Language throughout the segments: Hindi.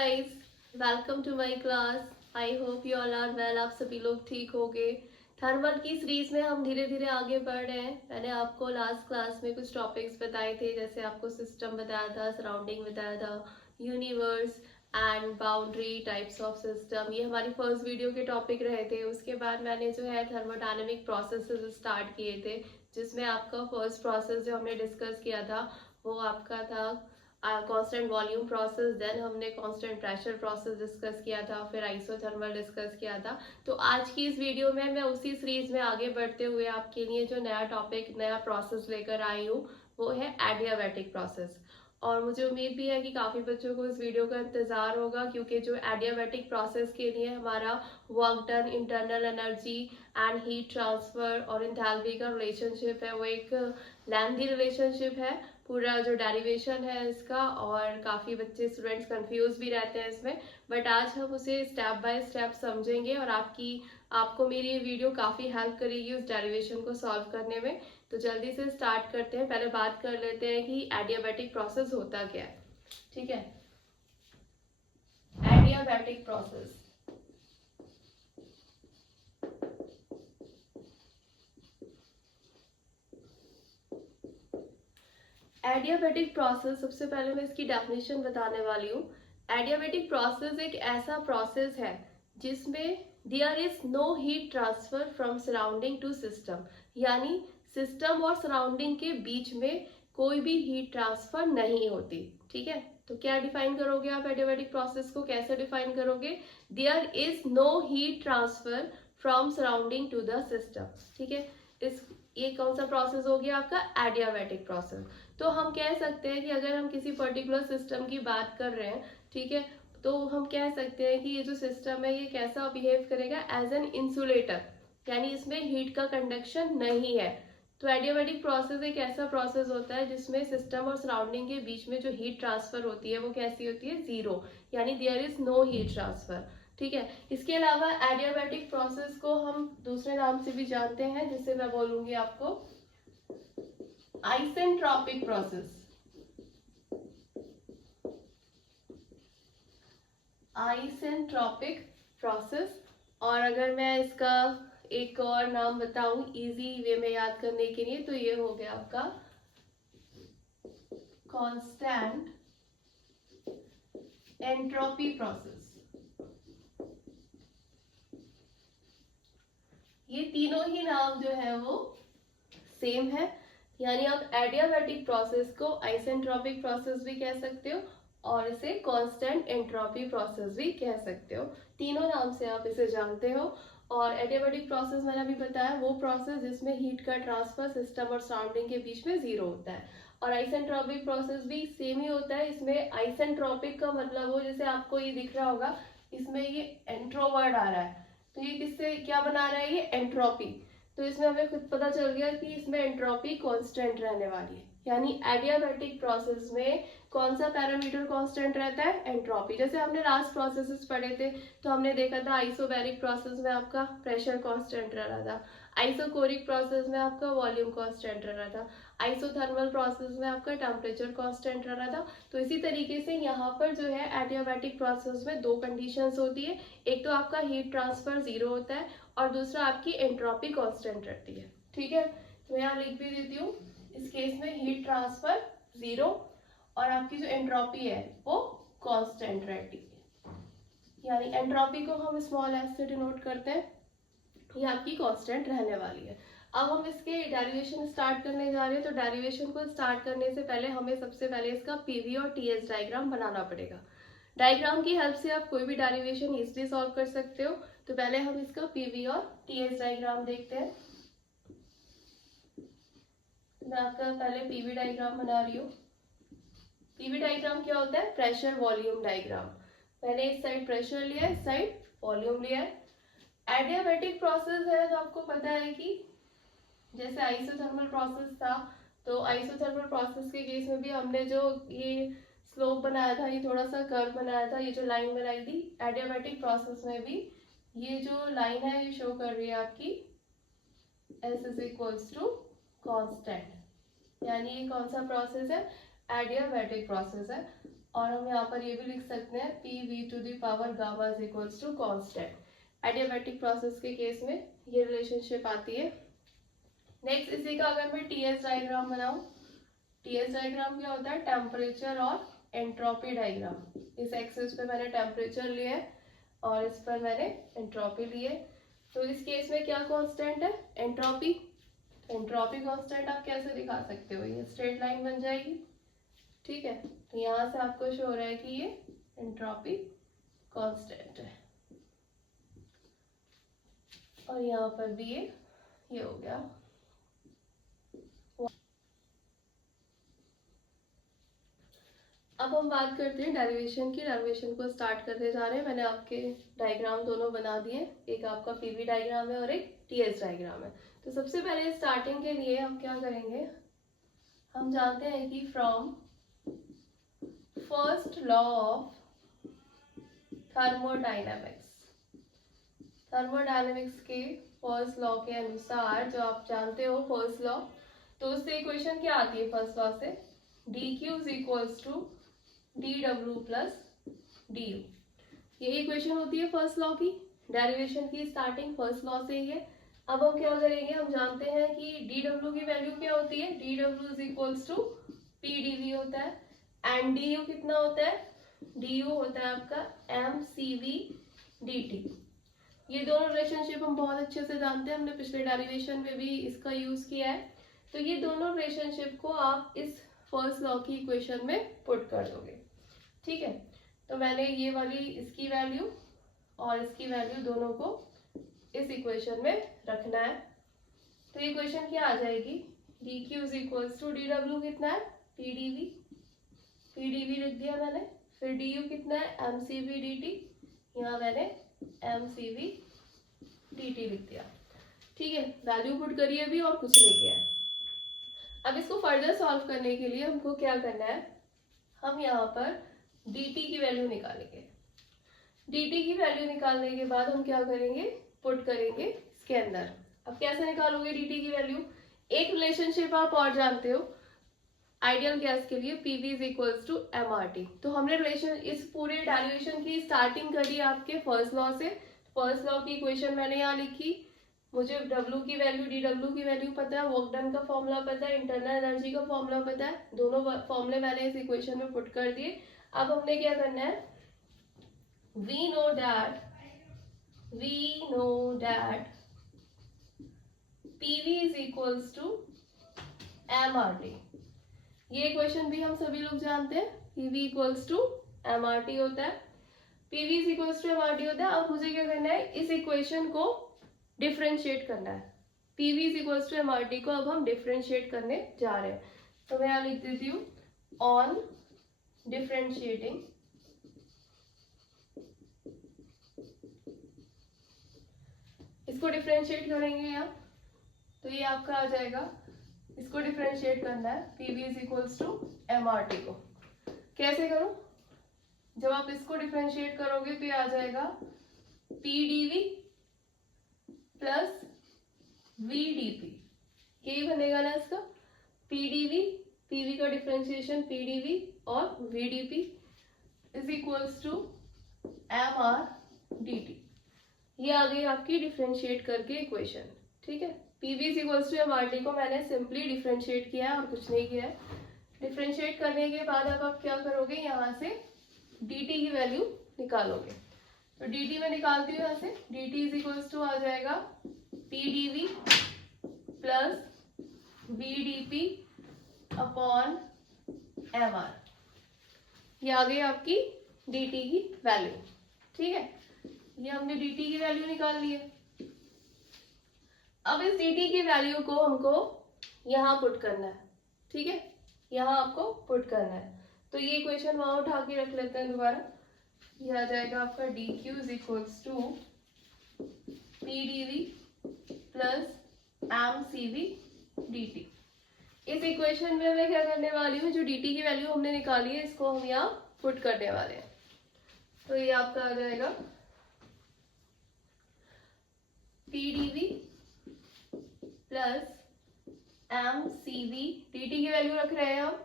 Guys, welcome to my class. I hope you all are well. आप सभी लोग ठीक होंगे। थर्मल की सीरीज में हम धीरे धीरे आगे बढ़ रहे हैं। मैंने आपको लास्ट क्लास में कुछ टॉपिक्स बताए थे, जैसे आपको सिस्टम बताया था, सराउंडिंग बताया था, universe and boundary types of system. ये हमारी फर्स्ट वीडियो के टॉपिक रहे थे। उसके बाद मैंने जो है थर्मोडायनेमिक प्रोसेसेस स्टार्ट किए थे, जिसमें आपका फर्स्ट प्रोसेस जो हमने डिस्कस किया था वो आपका था कांस्टेंट वॉल्यूम प्रोसेस। देन हमने कांस्टेंट प्रेशर प्रोसेस डिस्कस किया था, फिर आइसोथर्मल डिस्कस किया था। तो आज की इस वीडियो में मैं उसी सीरीज में आगे बढ़ते हुए आपके लिए जो नया टॉपिक, नया प्रोसेस लेकर आई हूँ वो है एडियाबैटिक प्रोसेस। और मुझे उम्मीद भी है कि काफ़ी बच्चों को इस वीडियो का इंतज़ार होगा, क्योंकि जो एडियाबैटिक प्रोसेस के लिए हमारा work done, internal energy and heat transfer और इंथैल्पी का रिलेशनशिप है, वो एक लेंथी रिलेशनशिप है। पूरा जो डेरिवेशन है इसका, और काफ़ी बच्चे स्टूडेंट्स कंफ्यूज भी रहते हैं इसमें। बट आज हम उसे स्टेप बाय स्टेप समझेंगे और आपको मेरी ये वीडियो काफ़ी हेल्प करेगी उस डेरिवेशन को सॉल्व करने में। तो जल्दी से स्टार्ट करते हैं। पहले बात कर लेते हैं कि एडियाबैटिक प्रोसेस होता क्या है। ठीक है, एडियाबैटिक प्रोसेस। एडियाबैटिक प्रोसेस, सबसे पहले मैं इसकी डेफिनेशन बताने वाली हूँ। एडियाबैटिक प्रोसेस एक ऐसा प्रोसेस है जिसमें there is no heat transfer from surrounding to system, यानी सिस्टम और सराउंडिंग के बीच में कोई भी हीट ट्रांसफर नहीं होती। ठीक है, तो क्या डिफाइन करोगे आप एडियाबैटिक प्रोसेस को? कैसे डिफाइन करोगे? There is no heat transfer from surrounding to the system. ठीक है, इस ये कौन सा प्रोसेस हो गया आपका? Adiabatic process. तो हम कह सकते हैं कि अगर हम किसी पर्टिकुलर सिस्टम की बात कर रहे हैं, ठीक है, तो हम कह सकते हैं कि ये जो सिस्टम है ये कैसा बिहेव करेगा? एज एन इंसुलेटर, यानी इसमें हीट का कंडक्शन नहीं है। तो एडियाबैटिक प्रोसेस एक ऐसा प्रोसेस होता है जिसमें सिस्टम और सराउंडिंग के बीच में जो हीट ट्रांसफर होती है वो कैसी होती है? जीरो, यानी there is no heat transfer. ठीक है, इसके अलावा एडियाबैटिक प्रोसेस को हम दूसरे नाम से भी जानते हैं, जिसे मैं बोलूंगी आपको आइसेंट्रोपिक प्रोसेस। Isentropic process. और अगर मैं इसका एक और नाम बताऊं इजी वे में याद करने के लिए, तो ये हो गया आपका कांस्टेंट एंट्रोपी प्रोसेस। ये तीनों ही नाम जो है वो सेम है, यानी आप एडियाबैटिक प्रोसेस को आइसेंट्रोपिक प्रोसेस भी कह सकते हो और इसे कांस्टेंट एंट्रोपी प्रोसेस भी कह सकते हो। तीनों नाम से आप इसे जानते हो। और एडियाबैटिक प्रोसेस मैंने अभी बताया वो प्रोसेस जिसमें हीट का ट्रांसफर सिस्टम और सराउंडिंग के बीच में जीरो होता है। और आइसेंट्रोपिक प्रोसेस भी सेम ही होता है। इसमें आइसेंट्रोपिक का मतलब हो, जैसे आपको ये दिख रहा होगा, इसमें ये एंट्रो वर्ड आ रहा है, तो ये किससे क्या बना रहा है? ये एंट्रोपी। तो इसमें हमें खुद पता चल गया कि इसमें एंट्रोपी कांस्टेंट रहने वाली है। यानी एडियाबैटिक प्रोसेस में कौन सा पैरामीटर कांस्टेंट रहता है? एंट्रोपी। जैसे हमने लास्ट प्रोसेसेस पढ़े थे, तो हमने देखा था आइसोबैरिक प्रोसेस में आपका प्रेशर कांस्टेंट रह रहा था, आइसोकोरिक प्रोसेस में आपका वॉल्यूम कांस्टेंट रह रहा था, आइसोथर्मल प्रोसेस में आपका टेम्परेचर कांस्टेंट रह रहा था। तो इसी तरीके से यहाँ पर जो है एडियाबैटिक प्रोसेस में दो कंडीशंस होती है। एक तो आपका हीट ट्रांसफर जीरो होता है और दूसरा आपकी एंट्रोपी कांस्टेंट रहती है। ठीक है, तो मैं यहाँ लिख भी देती हूँ, इस केस में हीट ट्रांसफर जीरो और आपकी जो एंट्रोपी है वो कांस्टेंट रहती है। यानी एंट्रोपी को हम स्मॉल एस से डिनोट करते हैं, ये आपकी कांस्टेंट रहने वाली है। अब हम इसके डेरिवेशन स्टार्ट करने जा रहे हैं। तो डेरिवेशन को स्टार्ट करने से पहले हमें सबसे पहले इसका पीवी और टीएस डायग्राम बनाना पड़ेगा। डायग्राम की हेल्प से आप कोई भी डेरिवेशन इजीली सॉल्व कर सकते हो। तो पहले हम इसका पीवी और टीएस डायग्राम देखते हैं। मैं आपका पहले पीवी डायग्राम बना रही हूँ। पीवी डायग्राम क्या होता है? Pressure volume diagram. मैंने इस साइड प्रेशर लिया है, इस साइड वॉल्यूम लिया है। एडियाबैटिक प्रोसेस है तो आपको पता है कि जैसे आइसोथर्मल प्रोसेस था, तो आइसोथर्मल प्रोसेस के केस में भी हमने जो ये स्लोप बनाया था, ये थोड़ा सा कर्व बनाया था, ये जो लाइन बनाई थी, एडियाबैटिक प्रोसेस में भी ये जो लाइन है ये शो कर रही है आपकी S is equals to constant. यानी ये कौन सा प्रोसेस है? एडियाबैटिक प्रोसेस है। और हम यहाँ पर ये भी लिख सकते हैं P V to the power gamma is equals to constant. Adiabatic process के केस में ये रिलेशनशिप आती है। नेक्स्ट इसी का अगर मैं टीएस डायग्राम बनाऊं, टीएस डायग्राम क्या होता है, टेम्परेचर और एंट्रोपी डायग्राम। इस एक्सिस पे मैंने टेम्परेचर लिया है और इस पर मैंने एंट्रोपी ली है। तो इस केस में क्या कांस्टेंट है, एंट्रोपी। एंट्रोपी कांस्टेंट आप कैसे दिखा सकते हो, ये स्ट्रेट लाइन बन जाएगी, ठीक है। तो यहाँ से आपको शो हो रहा है कि ये एंट्रोपी कांस्टेंट है और यहाँ पर भी ये हो गया। अब हम बात करते हैं डेरिवेशन की। डेरिवेशन को स्टार्ट करते जा रहे हैं। मैंने आपके डायग्राम दोनों बना दिए, एक आपका पीवी डायग्राम है और एक टीएस डायग्राम है। तो सबसे पहले स्टार्टिंग के लिए हम क्या करेंगे, हम जानते हैं कि from first law of thermodynamics, thermodynamics के फर्स्ट लॉ के अनुसार, जो आप जानते हो फर्स्ट लॉ, तो उससे इक्वेशन क्या आती है फर्स्ट लॉ से, D Q is equals to D W plus D U. ये इक्वेशन होती है फर्स्ट लॉ की। डेरिवेशन की स्टार्टिंग फर्स्ट लॉ से ही है। अब हम क्या करेंगे, हम जानते हैं कि डी डब्ल्यू की वैल्यू क्या होती है, D W is equals to P D V होता है, एंड डी यू कितना होता है, डी यू होता है आपका M C V D T. ये दोनों रिलेशनशिप हम बहुत अच्छे से जानते हैं, हमने पिछले डेरिवेशन में भी इसका यूज किया है। तो ये दोनों रिलेशनशिप को आप इस फर्स्ट लॉ की इक्वेशन में पुट कर दोगे, ठीक है। तो मैंने ये वाली इसकी वैल्यू और इसकी वैल्यू दोनों को इस इक्वेशन में रखना है। तो इक्वेशन क्या आ जाएगी, D Q is equals to D W कितना है, P D V, P D V लिख दिया मैंने, फिर डी यू कितना है, M C V D T, यहाँ मैंने M C V D T लिख दिया, ठीक है। वैल्यू पुट करिए भी और कुछ नहीं किया है। अब इसको फर्दर सॉल्व करने के लिए हमको क्या करना है, हम यहाँ पर dt की वैल्यू निकालेंगे। dt की वैल्यू निकालने के बाद हम क्या करेंगे, पुट करेंगे इसके अंदर। अब कैसे निकालोगे dt की वैल्यू, एक रिलेशनशिप आप और जानते हो आइडियल गैस के लिए, pv is equals to mrt। तो हमने रिलेशन इस पूरे डेरिवेशन की स्टार्टिंग करी आपके फर्स्ट लॉ से। फर्स्ट लॉ की इक्वेशन मैंने यहाँ लिखी, मुझे W की वैल्यू डी डब्ल्यू की वैल्यू पता है, वर्क डन का फॉर्मूला पता है, इंटरनल एनर्जी का फॉर्मूला पता है, दोनों फॉर्मूले मैंने इस इक्वेशन में पुट कर दिए। अब हमने क्या करना है, we know that PV is equals to MRT। ये इक्वेशन भी हम सभी लोग जानते हैं, PV इक्वल्स टू MRT होता है, PV is equals to MRT होता है। अब मुझे क्या करना है, इस इक्वेशन को डिफरेंशिएट करना है। PV is equals to MRT को अब हम डिफरेंशिएट करने जा रहे हैं। तो मैं यहाँ लिख देती हूँ, ऑन डिफरेंशिएटिंग इसको डिफरेंशिएट करेंगे यहाँ, तो ये आपका आ जाएगा, इसको डिफरेंशिएट करना है PV is equals to MRT को। कैसे करूं, जब आप इसको डिफरेंशिएट करोगे तो ये आ जाएगा PdV प्लस VdP, यही बनेगा ना इसका, PdV, PV का डिफरेंशिएशन PdV और VdP is equals to MRDT। ये आ गई आपकी डिफरेंशिएट करके इक्वेशन, ठीक है। PV is equals to MRT को मैंने सिंपली डिफरेंशिएट किया है और कुछ नहीं किया है। डिफरेंशिएट करने के बाद अब आप क्या करोगे, यहाँ से dt की वैल्यू निकालोगे। तो dt में निकालती हूँ यहाँ से, dt इज इक्वल्स टू आ जाएगा PdV plus VdP upon MR। ये आ गई आपकी dt की वैल्यू, ठीक है। ये हमने dt की वैल्यू निकाल ली है। अब इस dt की वैल्यू को हमको यहाँ पुट करना है, ठीक है, यहाँ आपको पुट करना है। तो ये इक्वेशन वहां उठा के रख लेते हैं दोबारा। ये आ जाएगा आपका D Q is equals to P D V plus M C V D T. इस इक्वेशन में मैं क्या करने वाली हूँ, जो डी टी की वैल्यू हमने निकाली है इसको हम यहाँ पुट करने वाले हैं। तो ये आपका आ जाएगा P D V plus M C V, D T की वैल्यू रख रहे हैं हम,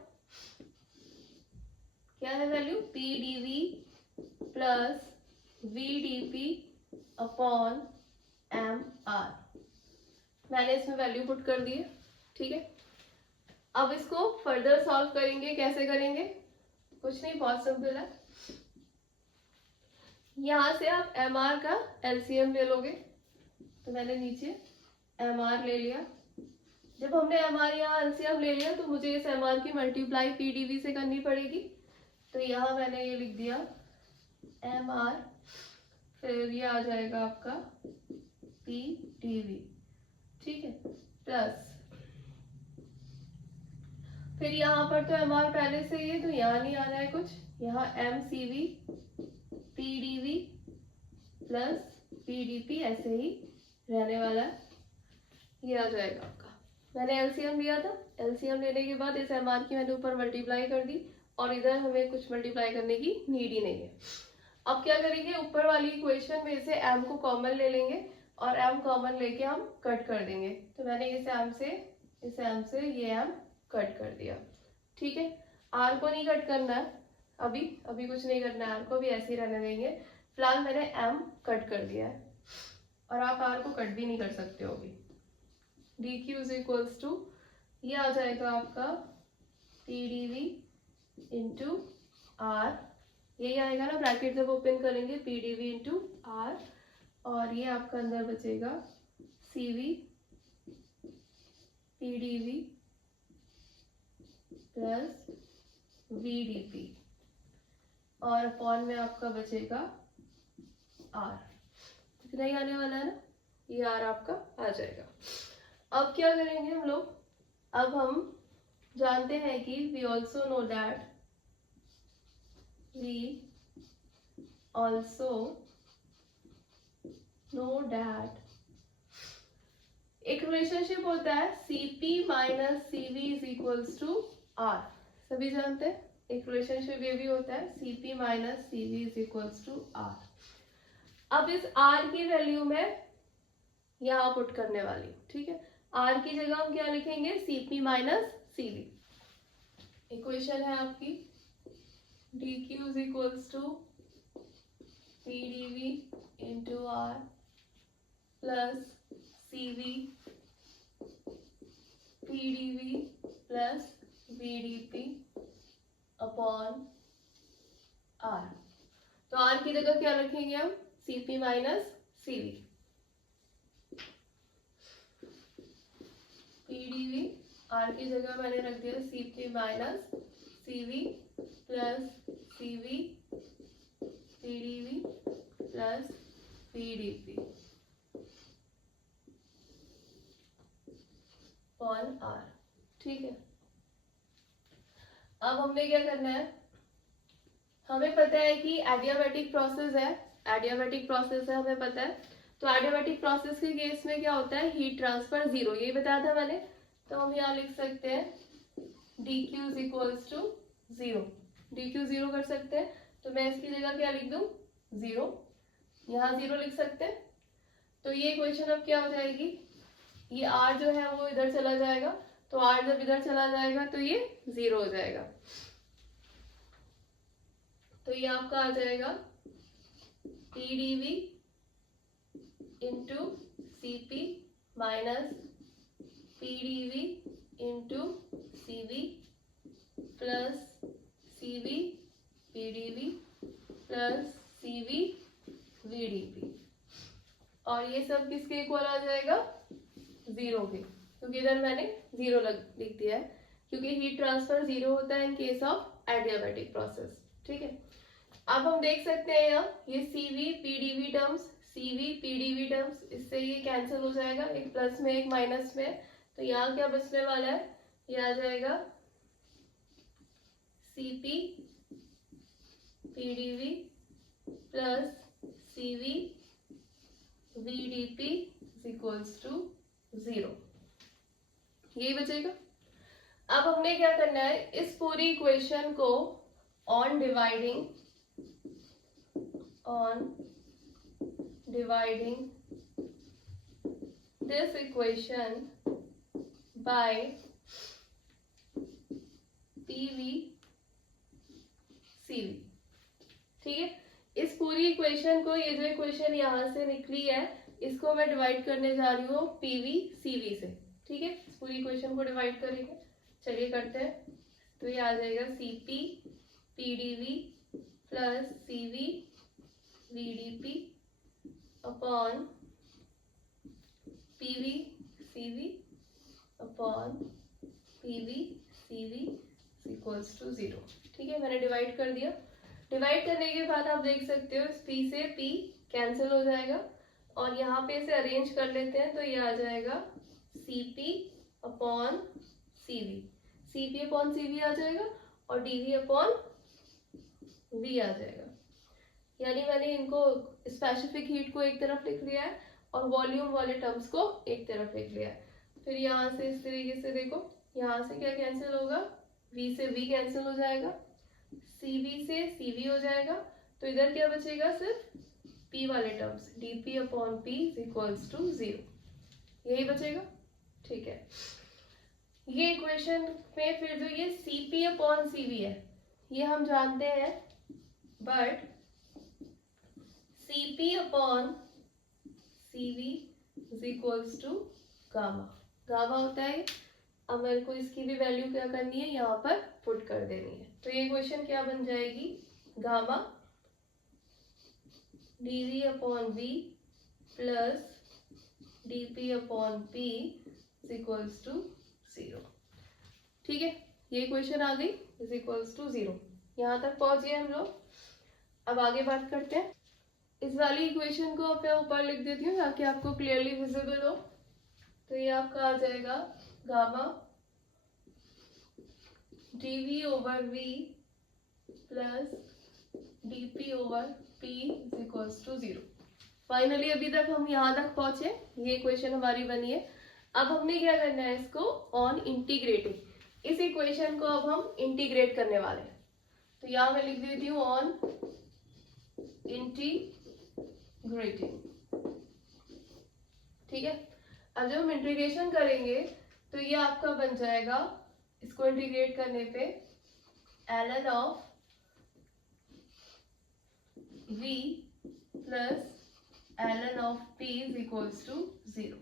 क्या है value, P D V plus V D P upon M R. मैंने इसमें वैल्यू पुट कर दी है, ठीक है। अब इसको फर्दर सॉल्व करेंगे, कैसे करेंगे, कुछ नहीं, बहुत सिंपल है। यहां से आप एम आर का एलसीएम ले लोगे, तो मैंने नीचे एम आर ले लिया। जब हमने एम आर यहाँ एलसीएम ले लिया तो मुझे इस एम आर की मल्टीप्लाई पीडीवी से करनी पड़ेगी, तो यहाँ मैंने ये लिख दिया एम आर, फिर ये आ जाएगा आपका पी डी वी, ठीक है, प्लस फिर यहाँ पर तो एम आर पहले से ही है तो यहाँ नहीं आना है कुछ, यहाँ M C V P D V plus P D P ऐसे ही रहने वाला है, ये आ जाएगा आपका। मैंने एलसीएम लिया था, एलसीएम लेने के बाद इस एम आर की मैंने ऊपर मल्टीप्लाई कर दी और इधर हमें कुछ मल्टीप्लाई करने की नीड ही नहीं है। अब क्या करेंगे, ऊपर वाली इक्वेशन में से m को कॉमन ले लेंगे और m कॉमन लेके हम कट कर देंगे, तो मैंने इस m से ये m कट कर दिया, ठीक है। r को नहीं कट करना है, अभी कुछ नहीं करना है, r को भी ऐसे ही रहने देंगे। फिलहाल मैंने m कट कर दिया है और आप r को कट भी नहीं कर सकते हो अभी। dq इज इक्वल्स टू, ये आ जाएगा आपका pdv इंटू r, यही आएगा ना, ब्रैकेट जब ओपन करेंगे pdv इंटू r, और ये आपका अंदर बचेगा cv pdv प्लस vdp और अपॉन में आपका बचेगा r, इतना ही आने वाला है ना, ये r आपका आ जाएगा। अब क्या करेंगे हम लोग, अब हम जानते हैं कि we also know that एक रिलेशनशिप होता है Cp minus Cv is equals to R, सभी जानते हैं। एक रिलेशनशिप ये भी होता है Cp minus Cv is equals to R। अब इस R की वैल्यू में यहाँ पुट करने वाली, ठीक है। R की जगह हम क्या लिखेंगे, Cp माइनस Cv। इक्वेशन है आपकी dq is equals to pdv into r plus cv pdv plus vdp upon r। तो r की जगह क्या रखेंगे हम, cp minus cv, pdv r की जगह मैंने रख दिया cp minus cv plus cv pdv plus vdp upon r, ठीक है। अब हमने क्या करना है, हमें पता है कि एडियाबैटिक प्रोसेस है, हमें पता है। तो एडियाबैटिक प्रोसेस के केस में क्या होता है, हीट ट्रांसफर जीरो, यही बताया था मैंने। तो हम यहाँ लिख सकते हैं dq is equals to zero, dq zero कर सकते हैं, तो मैं इसकी जगह क्या लिख दूं, जीरो, यहाँ जीरो लिख सकते हैं। तो ये इक्वेशन अब क्या हो जाएगी, ये r जो है वो इधर चला जाएगा, तो r जब इधर चला जाएगा तो ये जीरो हो जाएगा, तो ये आपका आ जाएगा pdv into cp minus pdv into cv plus cv pdv plus cv vdp, और ये सब किसके इक्वल आ जाएगा, जीरो के, क्योंकि इधर मैंने जीरो लिख दिया है, क्योंकि हीट ट्रांसफर जीरो होता है इन केस ऑफ एडियाबैटिक प्रोसेस, ठीक है। अब हम देख सकते हैं यहाँ ये cv pdv टर्म्स, इससे ये कैंसिल हो जाएगा, एक प्लस में एक माइनस में, तो यहाँ क्या बचने वाला है, ये आ जाएगा cp pdv plus cv vdp is equals to zero, यही बचेगा। अब हमने क्या करना है, इस पूरी इक्वेशन को on dividing this equation by PV Cv। ठीक है, इस पूरी इक्वेशन को, ये जो इक्वेशन यहाँ से निकली है, इसको मैं डिवाइड करने जा रही हूँ PV CV से। ठीक है, इस पूरी इक्वेशन को डिवाइड करेंगे, चलिए करते हैं। तो ये आ जाएगा CP PdV plus CV VdP upon PV CV upon PV CV equals to 0। ठीक है, मैंने डिवाइड कर दिया। डिवाइड करने के बाद आप देख सकते हो इस P से P कैंसिल हो जाएगा और यहाँ पे इसे अरेंज कर लेते हैं, तो ये आ जाएगा CP upon CV, CP upon CV आ जाएगा और DV अपॉन V आ जाएगा। यानी मैंने इनको स्पेसिफिक हीट को एक तरफ लिख लिया है और वॉल्यूम वाले टर्म्स को एक तरफ लिख लिया है। फिर यहाँ से इस तरीके से देखो, यहाँ से क्या कैंसिल होगा, V से V कैंसिल हो जाएगा, CV से CV हो जाएगा, तो इधर क्या बचेगा, सिर्फ P वाले terms, dP upon P equals to 0, यही बचेगा। ठीक है, ये इक्वेशन में फिर जो ये CP अपॉन CV है ये हम जानते हैं, but CP upon CV is equals to gamma, gamma होता है। अब मेरे को इसकी भी वैल्यू क्या करनी है, यहाँ पर पुट कर देनी है। तो ये इक्वेशन क्या बन जाएगी, gamma dV upon V plus dP upon P is equals to 0। ठीक है, ये इक्वेशन आ गई, इज इक्वल्स टू 0। यहाँ तक पहुंच गए हम लोग। अब आगे बात करते हैं। इस वाली इक्वेशन को मैं ऊपर लिख देती हूँ ताकि आपको क्लियरली विजिबल हो। तो ये आपका आ जाएगा gamma dV over V plus dP over P is equals to 0। Finally अभी तक हम यहाँ तक पहुंचे, ये इक्वेशन हमारी बनी है। अब हमने क्या करना है, इसको ऑन इंटीग्रेटिंग, इस इक्वेशन को अब हम इंटीग्रेट करने वाले हैं। तो यहाँ मैं लिख देती हूँ ऑन इंटीग्रेटिंग। ठीक है, अब जब हम इंटीग्रेशन करेंगे तो ये आपका बन जाएगा, इसको इंटीग्रेट करने पे ln of V plus ln of P is equals to 0।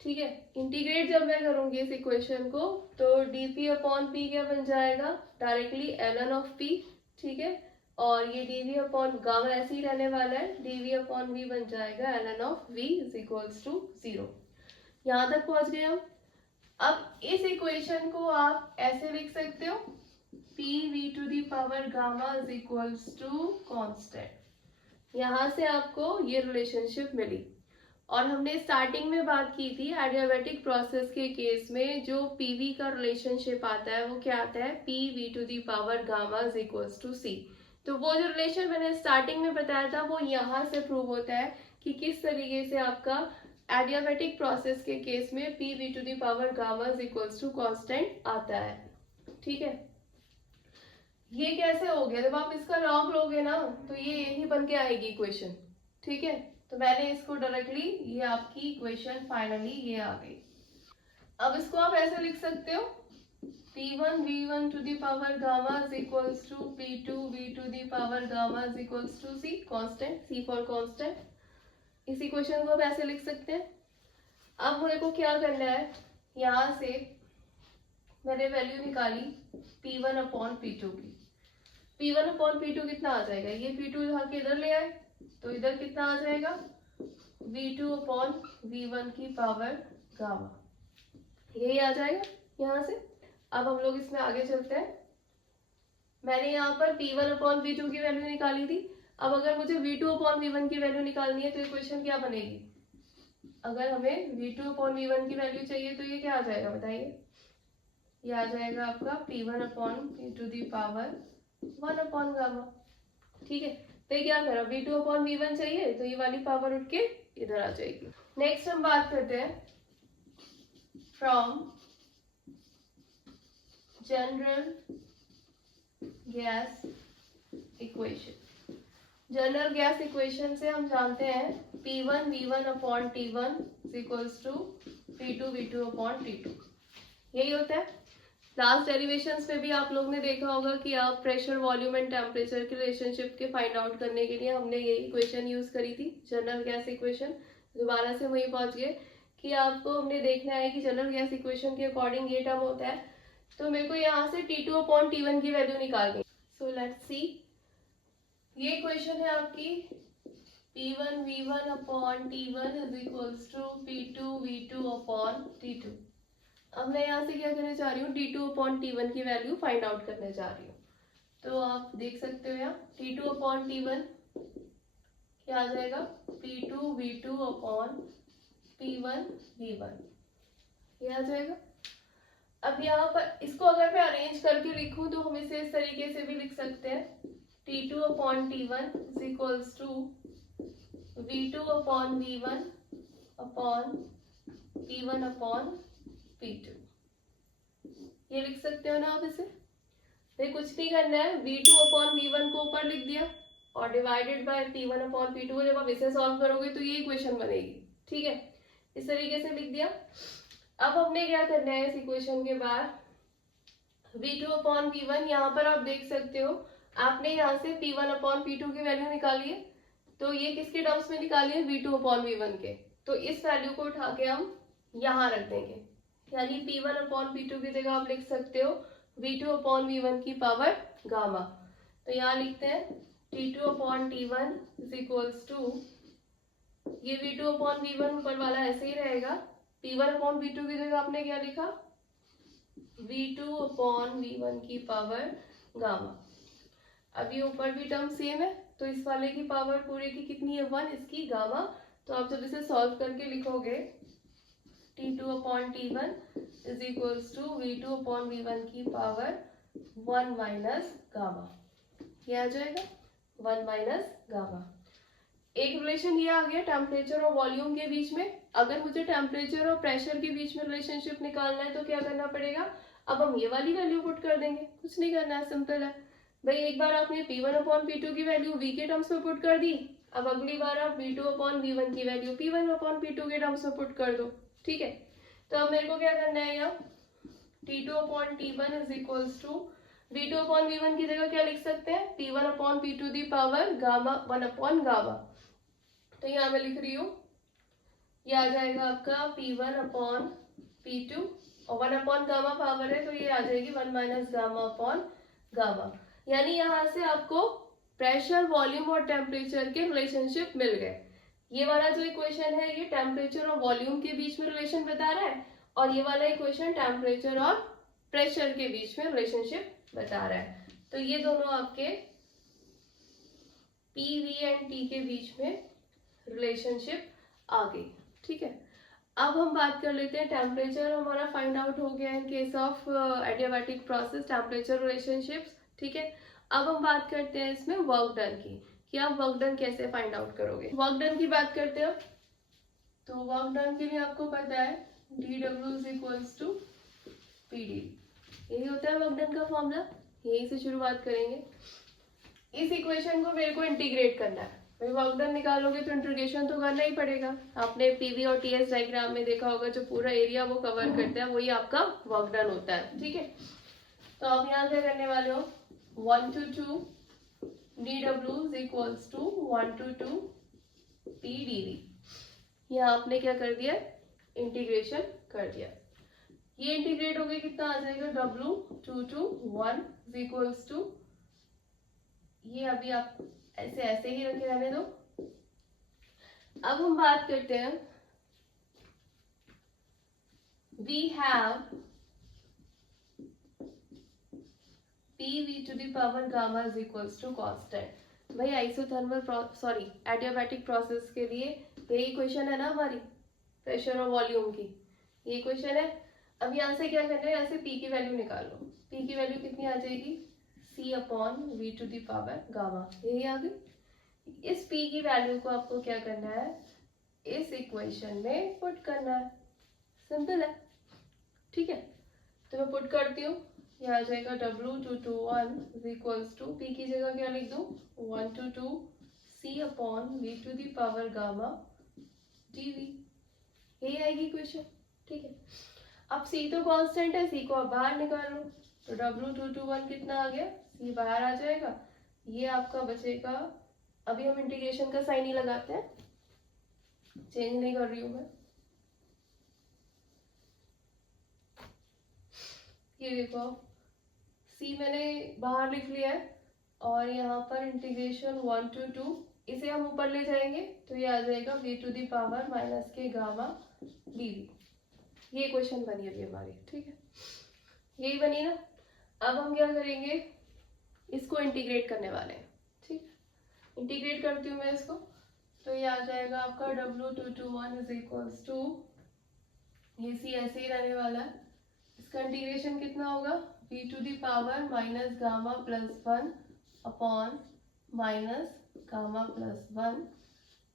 ठीक है, इंटीग्रेट जब मैं करूंगी इस इक्वेशन को तो dP अपॉन P क्या बन जाएगा, डायरेक्टली ln ऑफ P। ठीक है, और ये dV अपॉन गामा ऐसे ही रहने वाला है, dV अपॉन V बन जाएगा ln of V is equals to 0। यहाँ तक पहुंच गए हम। अब इस इक्वेशन को आप ऐसे लिख सकते हो, PV to the power gamma is equals to constant. यहाँ से आपको ये रिलेशनशिप मिली। और हमने स्टार्टिंग में बात की थी एडियाबैटिक प्रोसेस के केस में जो PV का रिलेशनशिप आता है वो क्या आता है, PV to the power gamma is equals to C। तो वो जो रिलेशन मैंने स्टार्टिंग में बताया था वो यहाँ से प्रूव होता है कि किस तरीके से आपका एडियाबैटिक प्रोसेस के केस में PV to the power gamma is equals to constant आता है। ठीक है, ये कैसे हो गया, जब आप इसका लॉग लोगे ना तो ये यही बन के आएगी इक्वेशन। ठीक है, तो मैंने इसको डायरेक्टली, ये आपकी इक्वेशन फाइनली ये आ गई। अब इसको आप ऐसे लिख सकते हो, P1 V1 to the power gamma is equals to P2 V to the power gamma is equals to C, constant, C for constant. इस इक्वेशन को आप ऐसे लिख सकते हैं। अब मेरे को क्या करना है, यहाँ से मैंने वैल्यू निकाली P1 अपॉन P2 की। P1 अपॉन P2 कितना आ जाएगा, ये P2 यहाँ के इधर ले आए तो इधर कितना आ जाएगा, V2 अपॉन V1 की पावर गामा, यही आ जाएगा यहाँ से। अब हम लोग इसमें आगे चलते हैं। मैंने यहाँ पर P1 अपॉन P2 की वैल्यू निकाली थी। अब अगर मुझे V2 अपॉन V1 की वैल्यू निकालनी है तो इक्वेशन क्या बनेगी, अगर हमें V2 अपॉन V1 की वैल्यू चाहिए तो ये क्या आ जाएगा बताइए, ये आ जाएगा आपका P1 upon P to the power 1 upon gamma. ठीक है, तो ये क्या करा, V2 अपॉन V1 चाहिए तो ये वाली पावर उठ के इधर आ जाएगी। नेक्स्ट हम बात करते हैं from general gas equation. General gas equation से हम जानते हैं P1 V1 upon T1 equals to P2 V2 upon T2, यही होता है। लास्ट डेरिवेशंस में भी आप लोग ने देखा होगा कि आप प्रेशर, वॉल्यूम एंड टेम्परेचर के रिलेशनशिप के फाइंड आउट करने के लिए हमने यही इक्वेशन यूज करी थी, जनरल गैस इक्वेशन। दोबारा से वही पहुंच गए कि आपको हमने देखना है कि जनरल गैस इक्वेशन के अकॉर्डिंग ये टर्म होता है, तो मेरे को यहाँ से T2/T1 की वैल्यू निकालनी। सो लेट्स सी, ये इक्वेशन है आपकी P1V1/T1 is equals to P2V2/T2। अब मैं यहाँ से क्या करने जा रही हूँ, T2/T1 की वैल्यू फाइंड आउट करने जा रही हूँ। तो आप देख सकते हो यहाँ T2/T1 क्या आ जाएगा, P2V2/P1V1, ये आ जाएगा। अब यहाँ पर इसको अगर मैं अरेंज करके लिखूं तो हम इसे इस तरीके से भी लिख सकते हैं, T2/T1 is equals to V2/V1/P1/P2, ये लिख सकते हो ना आप इसे। फिर कुछ नहीं करना है, V2/V1 को ऊपर लिख दिया और डिवाइडेड बाय P1/P2 को जब आप इसे सॉल्व करोगे तो ये इक्वेशन बनेगी, ठीक है, इस तरीके से लिख दिया। अब हमने क्या करना है इस इक्वेशन के बाद, V2/V1 यहाँ पर आप देख सकते हो, आपने यहाँ से P1/P2 की वैल्यू निकाली है, तो ये किसके टर्म्स में निकाली है, V2/V1 के। तो इस वैल्यू को उठा के हम यहाँ रख देंगे, यानी P1/P2 की जगह आप लिख सकते हो V2/V1 की पावर गामा। तो यहाँ लिखते हैं T2/T1 इज इक्वल्स टू, ये V2/V1 ऊपर वाला ऐसे ही रहेगा, P1/P2 की जगह आपने क्या लिखा, V2/V1 की पावर गामा। अब ये ऊपर भी टर्म सेम है, तो इस वाले की पावर पूरे की कितनी है, 1, इसकी गामा। तो आप जब इसे सॉल्व करके लिखोगे T2/T1 is equals to V2/V1 की पावर 1 माइनस गामा, ये आ जाएगा 1 माइनस गामा। एक रिलेशन ये आ गया टेम्परेचर और वॉल्यूम के बीच में। अगर मुझे टेम्परेचर और प्रेशर के बीच में रिलेशनशिप निकालना है तो क्या करना पड़ेगा, अब हम ये वाली वैल्यू पुट कर देंगे, कुछ नहीं करना है, सिंपल है भाई। एक बार आपने P1/P2 की वैल्यू V के टर्म्स में पुट कर दी, अब अगली बार आप V2/V1 की वैल्यू P1/P2 के टर्म्स में पुट कर दो, ठीक है। तो अब मेरे को क्या करना है, यहाँ T2/T1 is equals to V2/V1 की जगह क्या लिख सकते हैं, P1/P2 दी पावर गामा 1/गामा। तो यहाँ मैं लिख रही हूँ, ये आ जाएगा आपका P1/P2 और 1/गामा पावर है, तो ये आ जाएगी 1 माइनस गामा/गामा। यानी यहाँ से आपको प्रेशर, वॉल्यूम और टेम्परेचर के रिलेशनशिप मिल गए। ये वाला जो इक्वेशन है ये टेम्परेचर और वॉल्यूम के बीच में रिलेशन बता रहा है, और ये वाला इक्वेशन टेम्परेचर और प्रेशर के बीच में रिलेशनशिप बता रहा है। तो ये दोनों आपके P, V एंड T के बीच में रिलेशनशिप आ गई, ठीक है। अब हम बात कर लेते हैं, टेम्परेचर हमारा फाइंड आउट हो गया in case of adiabatic process, temperature relationships, ठीक है। अब हम बात करते हैं इसमें वर्क डन की, कि आप वर्क डन कैसे फाइंड आउट करोगे। वर्क डन की बात करते हो तो वर्क डन के लिए आपको पता है dW is equals to PD, यही होता है वर्क डन का फॉर्मूला, यही से शुरुआत करेंगे। इस इक्वेशन को मेरे को इंटीग्रेट करना है, भाई वर्क डन निकालोगे तो इंटीग्रेशन तो करना ही पड़ेगा। आपने PV और TS डायग्राम में देखा होगा, जो पूरा एरिया वो कवर करता है वही आपका वर्क डन होता है, ठीक है। तो आप यहाँ से करने वाले हो 1 to 2 dW is equals to 1 to 2 PdV। यहाँ आपने क्या कर दिया, इंटीग्रेशन कर दिया। ये इंटीग्रेट हो गया, कितना आ जाएगा, W 2 to 1 is equals to, ये अभी आप ऐसे ऐसे ही रखे रहने दो। अब हम बात करते हैं, we have PV to the power gamma is equals to constant। भाई आइसोथर्मल एडियाबैटिक प्रोसेस के लिए यही इक्वेशन है ना हमारी, प्रेशर और वॉल्यूम की, ये इक्वेशन है। अब यहाँ से क्या करना है, यहाँ से P की वैल्यू निकाल लो। P की वैल्यू कितनी आ जाएगी, C/V to the power gamma, यही आ गई। इस P की वैल्यू को आपको क्या करना है, इस इक्वेशन में पुट करना है, सिंपल है, ठीक है। तो मैं पुट करती हूँ, यह आ जाएगा W 2 to 1 is equals to, P की जगह क्या लिख दूँ, 1 to 2 C/V to the power gamma dV, यही आएगी इक्वेशन, ठीक है। अब C तो कांस्टेंट है, C को अब बाहर निकालो तो W221 कितना आ गया, C बाहर आ जाएगा, ये आपका बचेगा। अभी हम इंटीग्रेशन का साइन ही लगाते हैं, चेंज नहीं कर रही हूं मैं। ये देखो C मैंने बाहर लिख लिया है और यहाँ पर इंटीग्रेशन 1 to 2, इसे हम ऊपर ले जाएंगे तो ये आ जाएगा v to the power minus के गामा dv। ये क्वेश्चन बनी अभी हमारी, ठीक है, यही बनी ना। अब हम क्या करेंगे, इसको इंटीग्रेट करने वाले हैं, ठीक है। इंटीग्रेट करती हूँ मैं इसको, तो ये आ जाएगा आपका W221 इज इक्वल्स टू, ये C ऐसे ही रहने वाला है, इसका इंटीग्रेशन कितना होगा, v to the power minus gamma plus 1 upon minus gamma plus 1,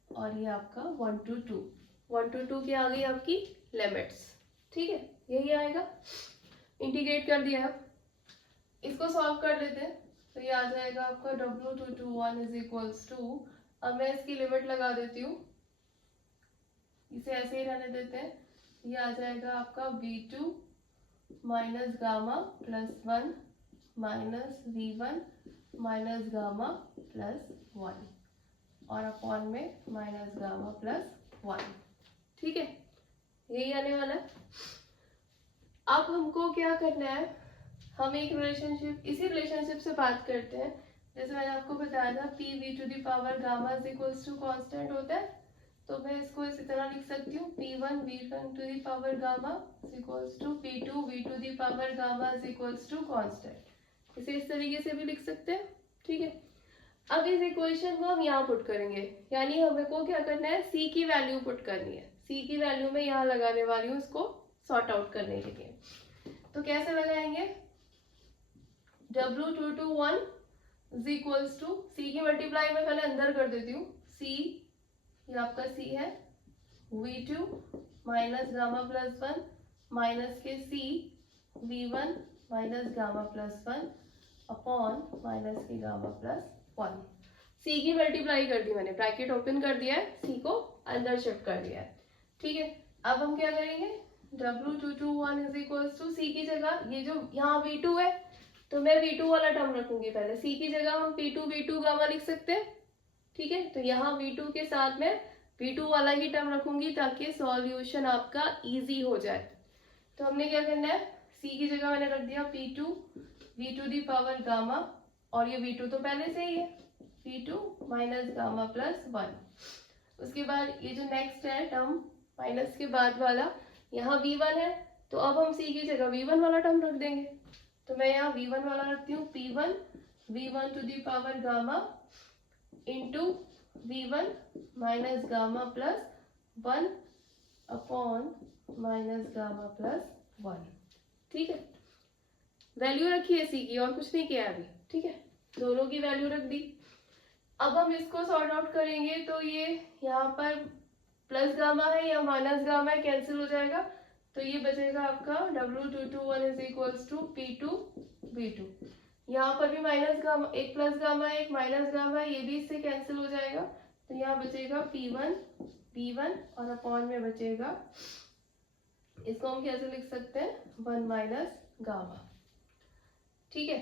और ये आपका 1 to 2, 1 to 2 की आ गई आपकी लिमिट्स, ठीक है, यही आएगा। इंटीग्रेट कर दिया, अब इसको सॉल्व कर लेते हैं, तो ये आ जाएगा आपका W221 इज इक्वल्स टू, अब मैं इसकी लिमिट लगा देती हूँ, इसे ऐसे ही रहने देते हैं, ये आ जाएगा आपका v2 minus gamma plus 1 minus v1 minus gamma plus 1 और अपॉन में माइनस गामा प्लस 1, ठीक है, यही आने वाला है। अब हमको क्या करना है, हम एक रिलेशनशिप, इसी रिलेशनशिप से बात करते हैं, जैसे मैंने आपको बताया था p v to the power gamma is equals to constant होता है, तो मैं इसको इसी तरह लिख सकती हूँ p1 v1 to the power gamma is equals to p2 v to the power gamma is equals to constant, इसे इस तरीके से भी लिख सकते हैं, ठीक है। अब इस इक्वेशन को हम यहाँ पुट करेंगे, यानी हमें को क्या करना है, C की वैल्यू पुट करनी है, C की वैल्यू में यहाँ लगाने वाली हूँ इसको सॉर्ट आउट करने के लिए। तो कैसे लगाएंगे, W221 is equals to, C की मल्टीप्लाई में पहले अंदर कर देती हूँ, C, ये आपका C है, V2 minus gamma plus 1 minus के C V1 minus gamma plus 1 upon minus के गामा प्लस 1। C की मल्टीप्लाई कर दी मैंने, ब्रैकेट ओपन कर दिया है, C को अंदर शिफ्ट कर दिया है, ठीक है। अब हम क्या करेंगे, W221 is equals to, C की जगह ये जो यहाँ V2 है तो मैं V2 वाला टर्म रखूंगी पहले, C की जगह हम P2 V2 गामा लिख सकते हैं, ठीक है। तो यहाँ V2 के साथ में V2 वाला ही टर्म रखूंगी ताकि सॉल्यूशन आपका इजी हो जाए। तो हमने क्या करना है, C की जगह मैंने रख दिया P2 V to the power gamma, और ये V2 तो पहले से ही है, P2 माइनस गामा प्लस 1। उसके बाद ये जो नेक्स्ट है टर्म माइनस के बाद वाला, यहाँ V1 है, तो अब हम C की जगह V1 वाला टर्म रख देंगे, तो मैं यहाँ V1 वाला रखती हूँ P1 V1 to the power gamma into V1 minus gamma plus 1 upon minus gamma plus 1, ठीक है। वैल्यू रखी है C की और कुछ नहीं किया अभी, ठीक है, दोनों की वैल्यू रख दी। अब हम इसको सॉर्ट आउट करेंगे, तो ये यहाँ पर प्लस गामा है या माइनस गामा है, कैंसिल हो जाएगा, तो ये बचेगा आपका W221 is equals to P2 V2। यहाँ पर भी माइनस गामा, एक प्लस गामा है एक माइनस गामा है, ये भी इससे कैंसिल हो जाएगा, तो यहाँ बचेगा P1 V1 और अपॉन में बचेगा, इसको हम कैसे लिख सकते हैं, 1 माइनस गामा, ठीक है।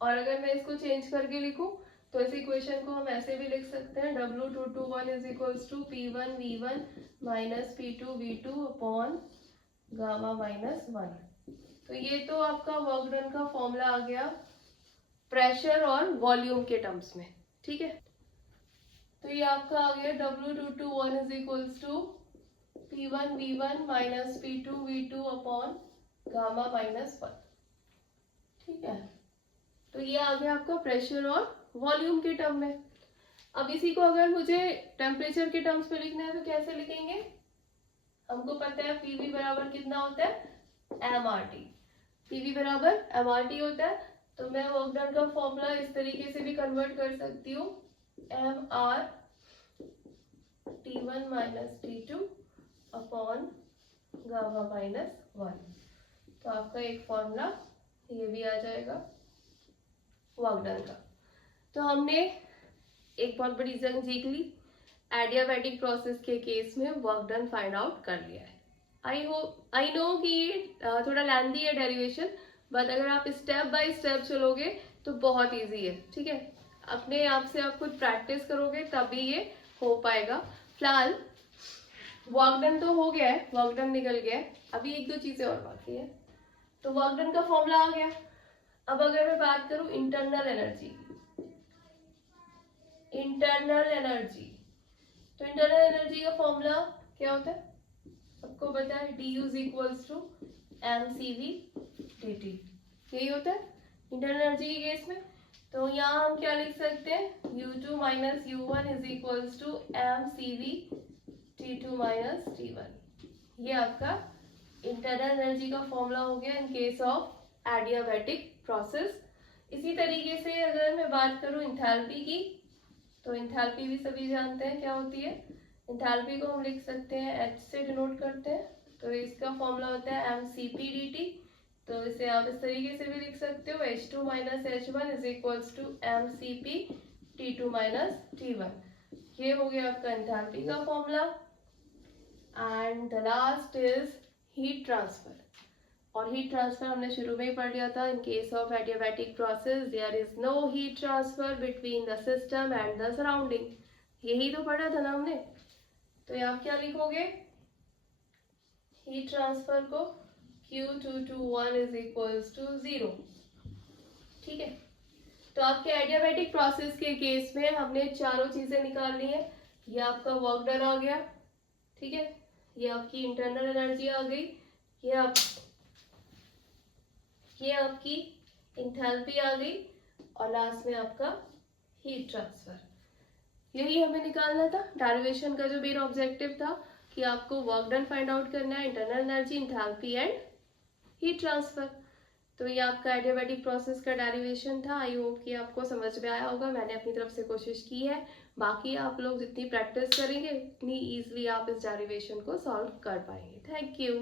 और अगर मैं इसको चेंज करके लिखूं तो इस इक्वेशन को हम ऐसे भी लिख सकते हैं, W221 is equals to P1 V1 minus P2 V2 upon gamma minus 1। तो ये तो आपका वर्क डन का फॉर्मूला आ गया प्रेशर और वॉल्यूम के टर्म्स में, ठीक है। तो ये आपका आ गया W221 is equals to P1 V1 minus P2 V2 upon gamma minus 1, ठीक है। तो ये आ गया आपका प्रेशर और वॉल्यूम के टर्म में। अब इसी को अगर मुझे टेम्परेचर के टर्म्स में लिखना है तो कैसे लिखेंगे, हमको पता है PV बराबर कितना होता है, mRT, PV बराबर mRT होता है, तो मैं वर्क डन का फॉर्मूला इस तरीके से भी कन्वर्ट कर सकती हूँ, mR T1 minus T2 upon gamma minus 1। तो आपका एक फॉर्मूला ये भी आ जाएगा वर्क डन का। तो हमने एक बहुत बड़ी जंग जीत ली, एडियाबैटिक प्रोसेस के केस में वर्क डन फाइंड आउट कर लिया है, आई नो कि ये थोड़ा लेंथी है डेरिवेशन, बट अगर आप स्टेप बाय स्टेप चलोगे तो बहुत इजी है, ठीक है। अपने आप से आप खुद प्रैक्टिस करोगे तभी ये हो पाएगा। फिलहाल वर्क डन तो हो गया है, वर्क डन निकल गया है, अभी एक दो चीजें और बाकी है। तो वर्क डन का फॉर्मूला आ गया। अब अगर मैं बात करूं इंटरनल एनर्जी, इंटरनल एनर्जी, तो इंटरनल एनर्जी का फॉर्मूला क्या होता है, सबको पता है, du is equals to mcv dt, यही होता है इंटरनल एनर्जी के केस में। तो यहाँ हम क्या लिख सकते हैं, u2 minus u1 is equals to mcv t2 minus t1, ये आपका इंटरनल एनर्जी का फॉर्मूला हो गया in case of adiabatic process. इसी तरीके से अगर मैं बात करूं इंथैल्पी की, तो इंथैल्पी भी सभी जानते हैं क्या होती है। इंथैल्पी को हम लिख सकते हैं H से डिनोट करते हैं, तो इसका फॉर्मूला होता है mcp dt। तो इसे आप इस तरीके से भी लिख सकते हो, H2 minus H1 is equals to mcp T2 minus T1, ये हो गया आपका इंथैल्पी का formula. And the last is heat transfer, और हीट ट्रांसफर हमने शुरू में ही पढ़ लिया था। In case of adiabatic process there is no heat transfer between the system and the surrounding, यही तो पढ़ा था ना हमने। तो यहाँ क्या लिखोगे, हीट ट्रांसफर को Q2 to 1 is equals to 0, ठीक है। तो आपके एडियाबैटिक प्रोसेस के केस में हमने चारों चीजें निकाल ली है। ये आपका वर्क डन आ गया, ठीक है, ये आपकी इंटरनल एनर्जी आ गई, ये आपकी इंथैल्पी आ गई, और लास्ट में आपका हीट ट्रांसफर। यही हमें निकालना था। डेरिवेशन का जो मेन ऑब्जेक्टिव था कि आपको वर्क डन फाइंड आउट करना है, internal energy, enthalpy and heat transfer. तो ये आपका एडियाबैटिक प्रोसेस का डेरिवेशन था। आई होप कि आपको समझ में आया होगा, मैंने अपनी तरफ से कोशिश की है। बाकी आप लोग जितनी प्रैक्टिस करेंगे उतनी ईजिली आप इस डेरिवेशन को सॉल्व कर पाएंगे। Thank you.